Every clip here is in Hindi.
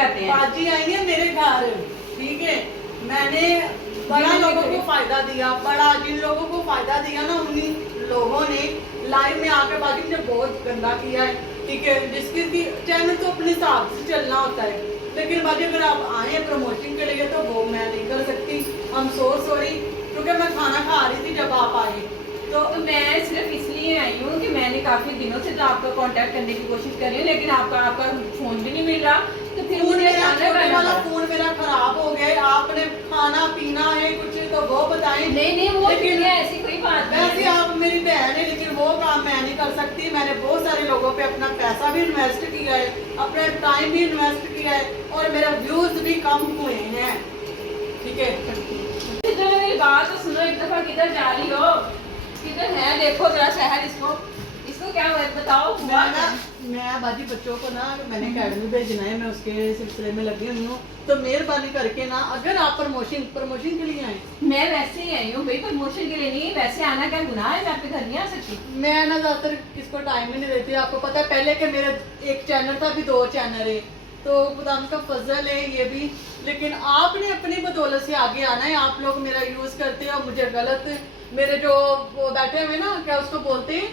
आते हैं। बाजी आई है मेरे घर, ठीक है, मैंने बड़ा लोगों को फायदा दिया, बड़ा जिन लोगों को फायदा दिया ना उन्हीं लोगों ने लाइव में आकर बाजी मुझे बहुत गंदा किया है, ठीक है। जिसकी चैनल तो अपने हिसाब से चलना होता है, लेकिन बाजी अगर आप आए हैं प्रमोशन के लिए तो वो मैं नहीं कर सकती। हम सो सॉरी, क्योंकि मैं खाना खा रही थी जब आप आए। तो मैं सिर्फ इसलिए आई हूँ कि मैंने काफी दिनों से तो आपका कांटेक्ट करने की कोशिश कर रही हूँ, लेकिन आपका फोन भी नहीं मिल रहा, तो फिर मुझे अचानक वाला फोन मेरा खराब हो गया। आपने खाना पीना है कुछ तो वो बताएं। नहीं वो लेकिन ऐसी कोई बात नहीं। वैसे आप मेरी बहन है, लेकिन वो काम मैं नहीं कर सकती। मैंने बहुत सारे लोगों पे अपना पैसा भी इन्वेस्ट किया है, अपना टाइम भी इन्वेस्ट किया है, और मेरा व्यूज भी कम हुए हैं, ठीक है। मेरी बात तो सुनो, एक दफा किधर जा रही हो, किधर है देखो जरा शहर, इसको क्या बताओ। मैं बाजी बच्चों को ना मैंने अकेडमी भेजना है, मैं उसके सिलसिले में लगी हुई हूँ, तो मेहरबानी करके ना अगर आप प्रमोशन के लिए आए। मैं वैसे ही आई हूँ भाई, प्रमोशन के लिए नहीं, वैसे आना क्या गुनाह है, मैं आपके घर नहीं आ सकती। मैं ना ज्यादातर किसको टाइम ही नहीं देती। आपको पता है पहले के मेरा एक चैनल था, अभी 2 चैनल है, तो खुदा का फजल है ये भी। लेकिन आपने अपनी बदौलत से आगे आना है। आप लोग मेरा यूज करते हो मुझे गलत, मेरे जो वो बैठे हुए ना क्या उसको बोलते हैं,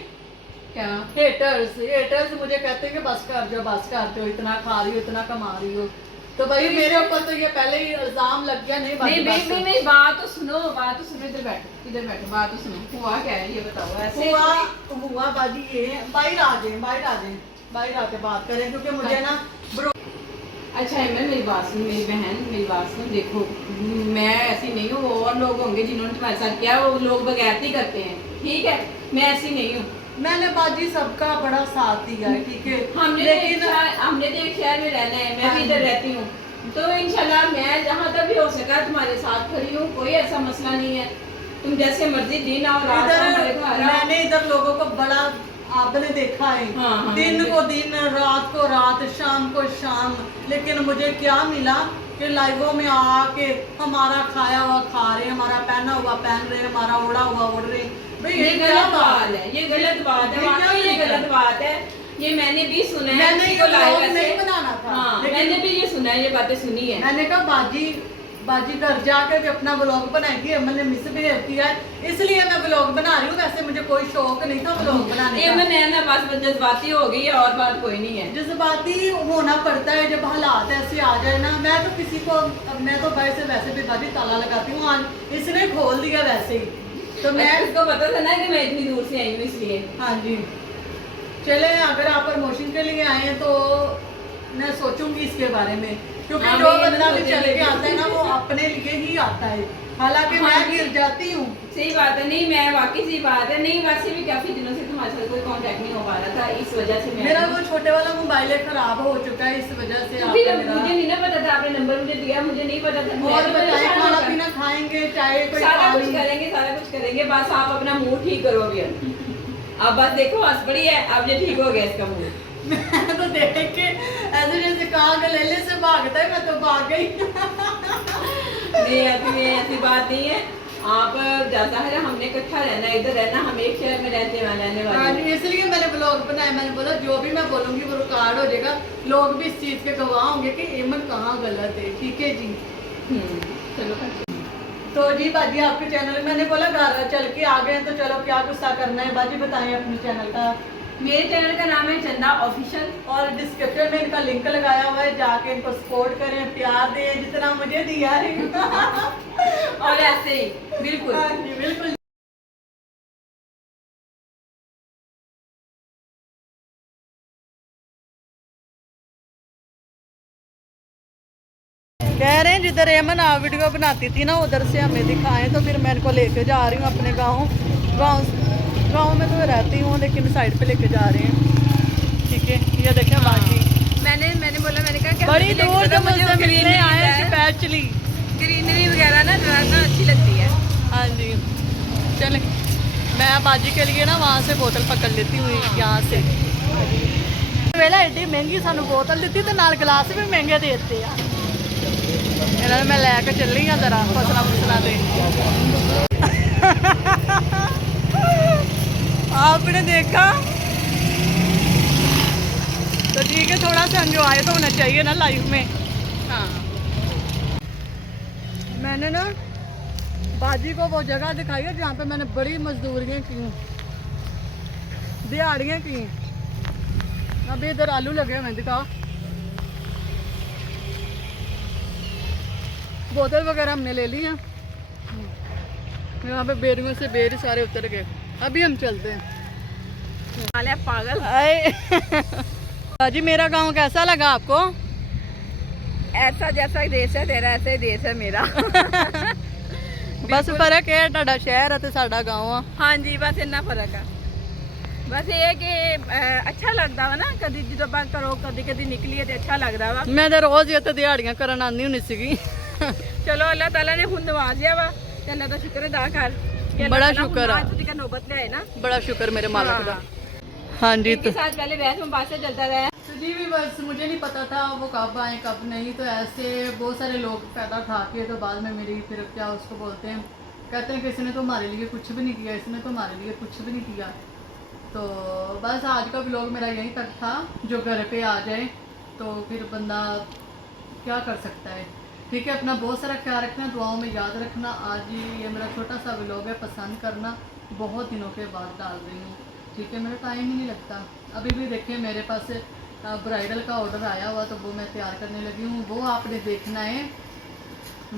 क्या हेटर्स मुझे कहते हैं कि बस कर दो, इतना खा रही हो, इतना कमा रही हो। तो भाई मेरे ऊपर तो ये पहले ही इल्जाम लग गया। नहीं बात तो सुनो, इधर बैठो, बात तो सुनो। हुआ क्या है ये बताओ। ऐसे हुआ बाजी ये बाहर आ जाए बात करें, क्योंकि मुझे ना अच्छा है, मेरी बात सुन, मेरी बहन मेरी बात सुन, देखो मैं ऐसी नहीं हूँ, वो और लोग होंगे जिन्होंने तुम्हारे साथ किया, वो लोग बगैरती करते हैं, ठीक है, मैं ऐसी नहीं हूँ। मैंने बाजी सबका बड़ा साथ दिया है, ठीक है। हमने तो एक शहर में रहना है, मैं भी इधर रहती हूँ, तो इंशाल्लाह मैं जहाँ तक भी हो सका तुम्हारे साथ खड़ी हूँ, कोई ऐसा मसला नहीं है। तुम जैसे मर्जी दिन और रात, मैंने इधर लोगों को बड़ा आपने देखा है, हाँ, दिन को दिन, रात को रात, शाम को शाम, लेकिन मुझे क्या मिला कि लाइवों में आके हमारा खाया हुआ खा रहे, हमारा पहना हुआ पहन रहे, हमारा ओढ़ा हुआ ओढ़ रहे। ये गलत बात है, ये गलत बात है, वाकई ये गलत बात है। ये मैंने भी सुना है, मैंने ये ब्लॉग नहीं बनाना था, हाँ, मैंने भी ये सुना है, ये बातें सुनी है। मैंने कहा बाजी घर जाकर के अपना ब्लॉग बनाएगी, हमने मिसबिहेव किया है इसलिए मैं ब्लॉग बना रही हूँ। वैसे मुझे कोई शौक नहीं था ब्लॉग बनाने का। मैंने ना बस जज्बाती हो गई है, और बात कोई नहीं है। जज्बाती होना पड़ता है जब हालात ऐसे आ जाए ना। मैं तो किसी को, मैं तो भाई से वैसे भी बाजी ताला लगाती हूँ, आज इसने खोल दिया वैसे ही, तो मैं इसको पता था ना कि मैं इतनी दूर से आई हूँ, इसलिए। हाँ जी, चले अगर आप प्रमोशन के लिए आए हैं तो मैं सोचूंगी इसके बारे में, क्योंकि जो बंदा भी चल के आता है ना वो अपने लिए ही आता है, हालांकि मैं गिर जाती हूँ। सही बात है, नहीं मैं वाकई सही बात है, नहीं वैसे भी काफी दिनों से तुम्हारे साथ कोई कांटेक्ट नहीं हो पा रहा था, इस वजह से मेरा वो छोटे वाला मोबाइल खराब हो चुका है, इस वजह से मुझे नहीं ना पता था, आपने नंबर मुझे दिया, मुझे नहीं पता था। और बताइए खाना पीना खाएंगे, चाहे कोई सारा कुछ करेंगे, बस आप अपना मूड ठीक करो अभी। अब बस देखो हंस पड़ी है, अब ये ठीक हो गया इसका मूड। मैं तो देख के ऐसे जैसे काग लेले से भागता है, मैं तो भाग गई। नहीं ऐसी बात नहीं है, आप जैसा है हमने इकट्ठा रहना, इधर रहना, हम एक शहर में रहने वाले। इसलिए मैंने ब्लॉग बनाया, मैंने बोला जो भी मैं बोलूंगी वो रिकॉर्ड हो जाएगा, लोग भी इस चीज के गवाह होंगे कि एमन कहाँ गलत है, ठीक है जी। चलो तो जी बाजी आपके चैनल, मैंने बोला घर चल के आ गए तो चलो क्या गुस्सा करना है, बाजी बताएं अपने चैनल का। मेरे चैनल का नाम है चंदा ऑफिशियल, और डिस्क्रिप्शन में इनका लिंक लगाया हुआ है, जाके इनको सपोर्ट करें, प्यार दें जितना मुझे दिया है। और ऐसे ही बिल्कुल, हाँ जी बिल्कुल। कह रहे हैं जिधर एमन आप वीडियो बनाती थी ना उधर से हमें दिखाएं, तो फिर मैं इनको लेके जा रही हूँ अपने गाँव में तो रहती हूँ, लेकिन साइड पे लेके जा रहे हैं, ठीक है। ये देखें बाकी मैंने बोला, मैंने कहा बड़ी दूर से मुझसे मिलने आए स्पेशली, ग्रीनरी वगैरह ना अच्छी लगती है। हाँ जी, चले मैं बाजी के लिए ना वहाँ से बोतल पकड़ लेती हूँ, यहाँ से वेला एडी महंगी सानू बोतल दी तो नाल गिलास भी महंगे दे दिते हैं। इन्होंने मैं लैके चली हाँ जरा फसलों दे। आपने देखा तो ठीक है, थोड़ा सा एंजॉय तो होना चाहिए ना लाइफ में, हाँ मैंने ना बाजी को वो जगह दिखाई है जहाँ पे मैंने बड़ी मजदूरियाँ की, दिहाड़ियाँ की। अभी इधर आलू लगे हुए हैं, दिखाओ। बोतल वगैरह हमने ले ली है। यहाँ पे बेरियों से बेर सारे उतर गए। अभी हम चलते हैं। वाले पागल। आए बाजी, मेरा गांव कैसा लगा आपको? ऐसा जैसा देश है तेरा ऐसा ही देश है मेरा। बस फर्क है ਤੁਹਾਡਾ शहर है ਤੇ ਸਾਡਾ गांव ਆ। हाँ जी, बस इतना फर्क है। बस ये कि अच्छा लगता वा ना, कदी जो बात करो कदी कदी निकली तो अच्छा लगता वा। मैं तो रोज ये तो दिहाड़ियां करन आंदी हुंदी सीगी। चलो अल्लाह ताला ने हुन नवाजिया वा, ते अल्लाह दा शुक्र अदा कर कि अल्लाह बड़ा ताला शुक्र हुन है। आज तक नौबत ले आए ना। बड़ा शुक्र मेरे मालिक का। हाँ। हाँ जी। इनके साथ पहले बहस मुबासा चलता रहा। तो जी भी बस मुझे नहीं पता था वो कब आए कब नहीं, तो ऐसे बहुत सारे लोग फायदा उठा के तो बाद में मेरी फिर क्या उसको बोलते हैं, कहते हैं कि इसने तो हमारे लिए कुछ भी नहीं किया, इसने तो हमारे लिए कुछ भी नहीं किया। तो बस आज का व्लॉग मेरा यहीं तक था। जो घर पे आ जाए तो फिर बंदा क्या कर सकता है। ठीक है, अपना बहुत सारा ख्याल रखना, दुआओं में याद रखना। आज ये मेरा छोटा सा व्लॉग है, पसंद करना। बहुत दिनों के बाद डाल रही हूँ, ठीक है, मेरा टाइम ही नहीं लगता। अभी भी देखिए मेरे पास ब्राइडल का ऑर्डर आया हुआ, तो वो मैं तैयार करने लगी हूँ। वो आपने देखना है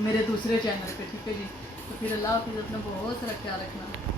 मेरे दूसरे चैनल पे, ठीक है जी। तो फिर अल्लाह हाफिज़, अपना बहुत सारा ख्याल रखना।